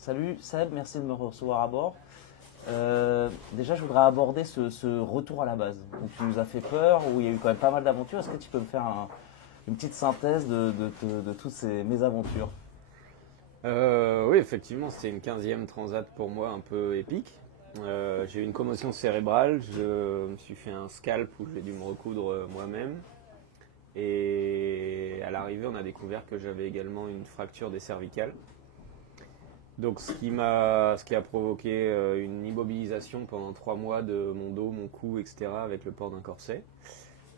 Salut Seb, merci de me recevoir à bord. Déjà, je voudrais aborder ce retour à la base. Donc, tu nous as fait peur, où il y a eu quand même pas mal d'aventures. Est-ce que tu peux me faire une petite synthèse de toutes ces mésaventures? Oui, effectivement, c'était une 15e transat pour moi un peu épique. J'ai eu une commotion cérébrale, je me suis fait un scalp où j'ai dû me recoudre moi-même. Et à l'arrivée, on a découvert que j'avais également une fracture des cervicales. Donc, ce qui a provoqué une immobilisation pendant 3 mois de mon dos, mon cou, etc., avec le port d'un corset.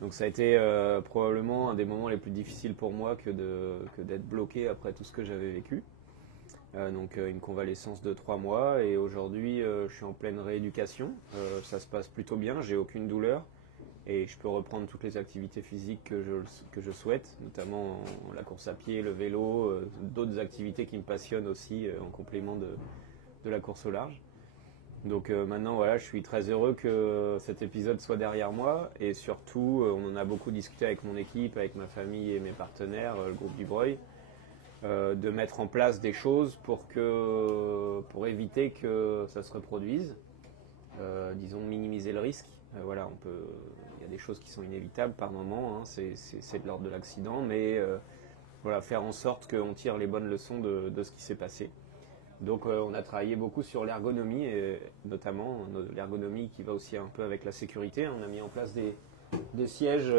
Donc, ça a été probablement un des moments les plus difficiles pour moi que d'être bloqué après tout ce que j'avais vécu. Donc une convalescence de 3 mois et aujourd'hui je suis en pleine rééducation. Ça se passe plutôt bien, j'ai aucune douleur et je peux reprendre toutes les activités physiques que je souhaite, notamment la course à pied, le vélo, d'autres activités qui me passionnent aussi en complément de la course au large. Donc maintenant voilà, je suis très heureux que cet épisode soit derrière moi et surtout on en a beaucoup discuté avec mon équipe, avec ma famille et mes partenaires, le groupe du Breuil, de mettre en place des choses pour éviter que ça se reproduise, disons minimiser le risque. Voilà, il y a des choses qui sont inévitables par moment, hein, c'est de l'ordre de l'accident, mais voilà, faire en sorte qu'on tire les bonnes leçons de ce qui s'est passé. Donc on a travaillé beaucoup sur l'ergonomie, et notamment l'ergonomie qui va aussi un peu avec la sécurité. On a mis en place des sièges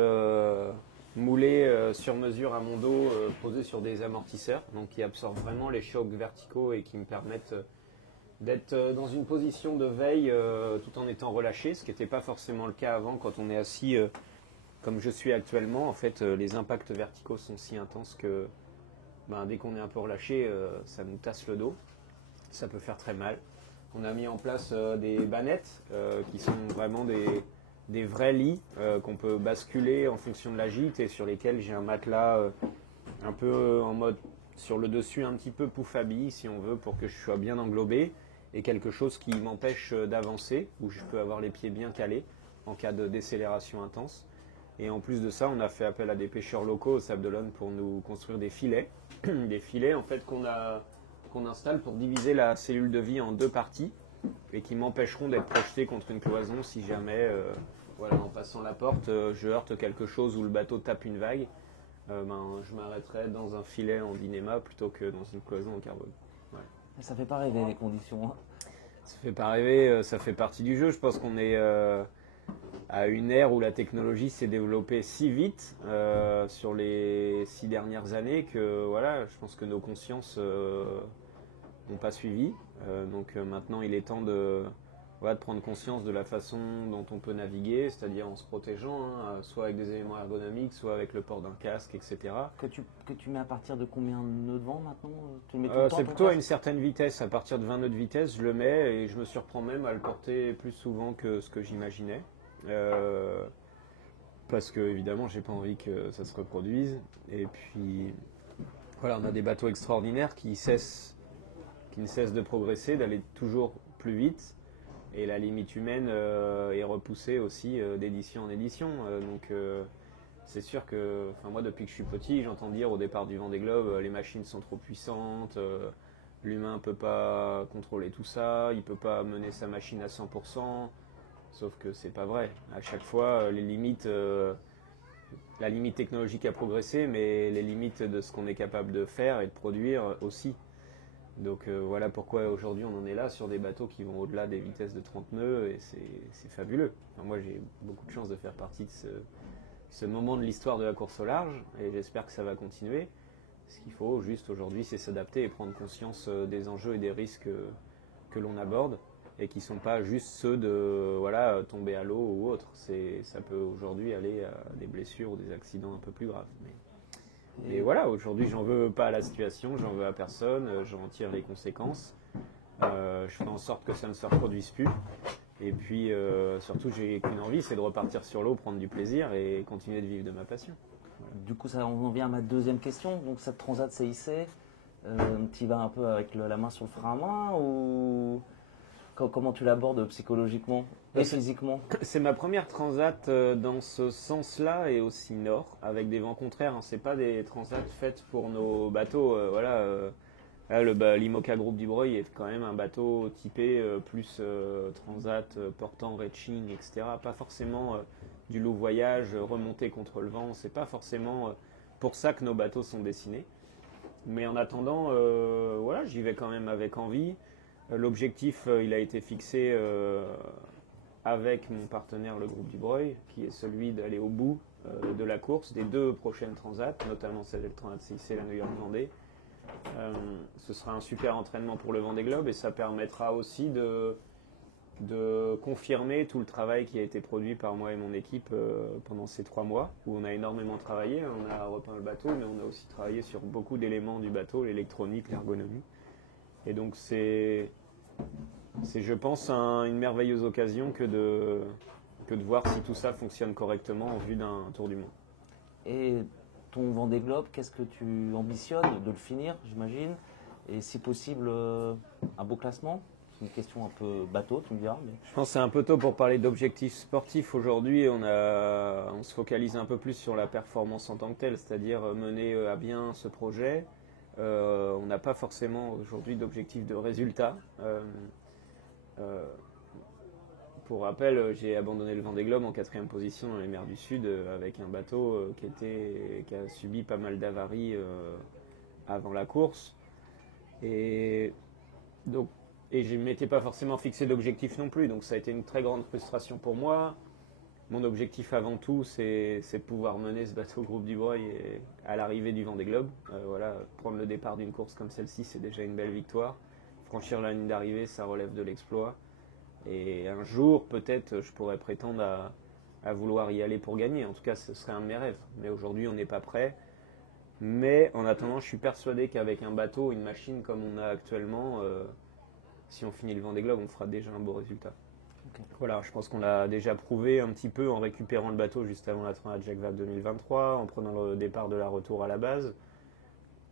moulés sur mesure à mon dos, posés sur des amortisseurs, donc qui absorbent vraiment les chocs verticaux et qui me permettent d'être dans une position de veille tout en étant relâché, ce qui n'était pas forcément le cas avant quand on est assis comme je suis actuellement. En fait, les impacts verticaux sont si intenses que dès qu'on est un peu relâché, ça nous tasse le dos. Ça peut faire très mal. On a mis en place des bannettes qui sont vraiment des vrais lits qu'on peut basculer en fonction de la gîte et sur lesquels j'ai un matelas un peu en mode sur le dessus, un petit peu pouf-habille si on veut, pour que je sois bien englobé, et quelque chose qui m'empêche d'avancer, où je peux avoir les pieds bien calés en cas de décélération intense. Et en plus de ça, on a fait appel à des pêcheurs locaux au Sable d'Olonne pour nous construire des filets. Des filets en fait qu'on installe pour diviser la cellule de vie en deux parties et qui m'empêcheront d'être projeté contre une cloison si jamais, voilà, en passant la porte, je heurte quelque chose ou le bateau tape une vague. Je m'arrêterai dans un filet en dynéma plutôt que dans une cloison en carbone. Ouais. Ça fait pas rêver les conditions, hein. Ça fait pas rêver, ça fait partie du jeu. Je pense qu'on est à une ère où la technologie s'est développée si vite sur les 6 dernières années que voilà, je pense que nos consciences n'ont pas suivi. Donc maintenant, il est temps de prendre conscience de la façon dont on peut naviguer, c'est-à-dire en se protégeant, hein, soit avec des éléments ergonomiques, soit avec le port d'un casque, etc. Que tu mets à partir de combien de nœuds de vent maintenant? Tu le mets tout le temps, C'est ton plutôt à casque? une certaine vitesse, à partir de 20 nœuds de vitesse, je le mets et je me surprends même à le porter plus souvent que ce que j'imaginais. Parce que évidemment, j'ai pas envie que ça se reproduise. Et puis, voilà, on a des bateaux extraordinaires qui ne cessent de progresser, d'aller toujours plus vite. Et la limite humaine est repoussée aussi d'édition en édition. C'est sûr que, moi depuis que je suis petit, j'entends dire au départ du Vendée Globe, les machines sont trop puissantes, l'humain ne peut pas contrôler tout ça, il ne peut pas mener sa machine à 100%. Sauf que c'est pas vrai. À chaque fois, la limite technologique a progressé, mais les limites de ce qu'on est capable de faire et de produire aussi. Donc voilà pourquoi aujourd'hui on en est là sur des bateaux qui vont au-delà des vitesses de 30 nœuds et c'est fabuleux. Moi j'ai beaucoup de chance de faire partie de ce moment de l'histoire de la course au large et j'espère que ça va continuer. Ce qu'il faut juste aujourd'hui, c'est s'adapter et prendre conscience des enjeux et des risques que l'on aborde et qui ne sont pas juste ceux de tomber à l'eau ou autre. Ça peut aujourd'hui aller à des blessures ou des accidents un peu plus graves. Mais voilà, aujourd'hui, j'en veux pas à la situation, j'en veux à personne, j'en tire les conséquences. Je fais en sorte que ça ne se reproduise plus. Et puis, surtout, j'ai qu'une envie, c'est de repartir sur l'eau, prendre du plaisir et continuer de vivre de ma passion. Voilà. Du coup, ça en vient à ma deuxième question. Donc, cette transat CIC, tu y vas un peu avec la main sur le frein à main ou comment tu l'abordes psychologiquement et physiquement? C'est ma première transat dans ce sens-là et aussi nord, avec des vents contraires. Hein. C'est pas des transats faites pour nos bateaux. L'IMOCA Groupe du Breuil est quand même un bateau typé plus transat, portant, retching, etc. Pas forcément du low voyage, remonté contre le vent. C'est pas forcément pour ça que nos bateaux sont dessinés. Mais en attendant, voilà, j'y vais quand même avec envie. L'objectif, il a été fixé avec mon partenaire, le Groupe du Breuil, qui est celui d'aller au bout de la course des 2 prochaines transats, notamment celle du Transat CIC et la New York Vendée. Ce sera un super entraînement pour le Vendée Globe et ça permettra aussi de confirmer tout le travail qui a été produit par moi et mon équipe pendant ces 3 mois où on a énormément travaillé. On a repeint le bateau, mais on a aussi travaillé sur beaucoup d'éléments du bateau, l'électronique, l'ergonomie. Et donc c'est je pense, une merveilleuse occasion que de voir si tout ça fonctionne correctement en vue d'un tour du monde. Et ton Vendée Globe, qu'est-ce que tu ambitionnes de le finir, j'imagine? Et si possible, un beau classement? C'est une question un peu bateau, tu me diras. Mais... Je pense que c'est un peu tôt pour parler d'objectifs sportifs. Aujourd'hui, on se focalise un peu plus sur la performance en tant que telle, c'est-à-dire mener à bien ce projet. On n'a pas forcément aujourd'hui d'objectif de résultat. Pour rappel, j'ai abandonné le Vendée Globe en 4e position dans les mers du Sud avec un bateau qui a subi pas mal d'avaries avant la course. Et je ne m'étais pas forcément fixé d'objectif non plus, donc ça a été une très grande frustration pour moi. Mon objectif avant tout, c'est de pouvoir mener ce bateau Groupe du Breuil à l'arrivée du Vendée Globe. Voilà, prendre le départ d'une course comme celle-ci, c'est déjà une belle victoire. Franchir la ligne d'arrivée, ça relève de l'exploit. Et un jour, peut-être, je pourrais prétendre à vouloir y aller pour gagner. En tout cas, ce serait un de mes rêves. Mais aujourd'hui, on n'est pas prêt. Mais en attendant, je suis persuadé qu'avec un bateau, une machine comme on a actuellement, si on finit le Vendée Globe, on fera déjà un beau résultat. Okay. Voilà, je pense qu'on l'a déjà prouvé un petit peu en récupérant le bateau juste avant la Transat Jacques Vabre 2023, en prenant le départ de la retour à la base.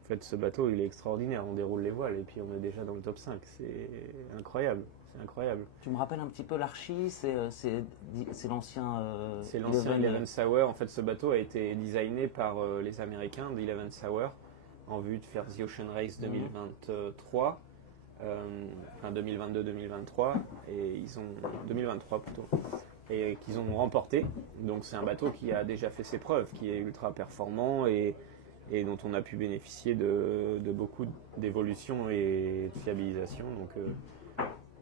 En fait, ce bateau, il est extraordinaire. On déroule les voiles et puis on est déjà dans le top 5. C'est incroyable. C'est incroyable. Tu me rappelles un petit peu l'Archi, c'est l'ancien... c'est l'ancien Eleven Sour. En fait, ce bateau a été designé par les Américains d'Eleven Sour en vue de faire The Ocean Race 2023, enfin 2022-2023, et ils ont 2023 plutôt, et qu'ils ont remporté. Donc c'est un bateau qui a déjà fait ses preuves, qui est ultra performant et dont on a pu bénéficier de beaucoup d'évolution et de fiabilisation. Donc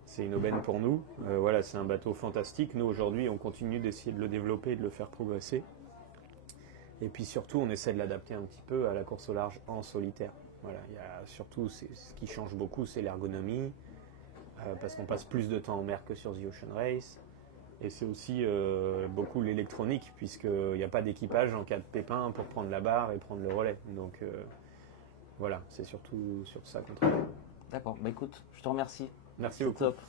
c'est une aubaine pour nous. Voilà, c'est un bateau fantastique. Nous, aujourd'hui, on continue d'essayer de le développer et de le faire progresser. Et puis surtout, on essaie de l'adapter un petit peu à la course au large en solitaire. Voilà, il y a surtout, ce qui change beaucoup, c'est l'ergonomie, parce qu'on passe plus de temps en mer que sur The Ocean Race. Et c'est aussi beaucoup l'électronique, puisqu'il n'y a pas d'équipage en cas de pépin pour prendre la barre et prendre le relais. Donc voilà, c'est surtout sur ça qu'on travaille. D'accord, bah écoute, je te remercie. Merci beaucoup. Top.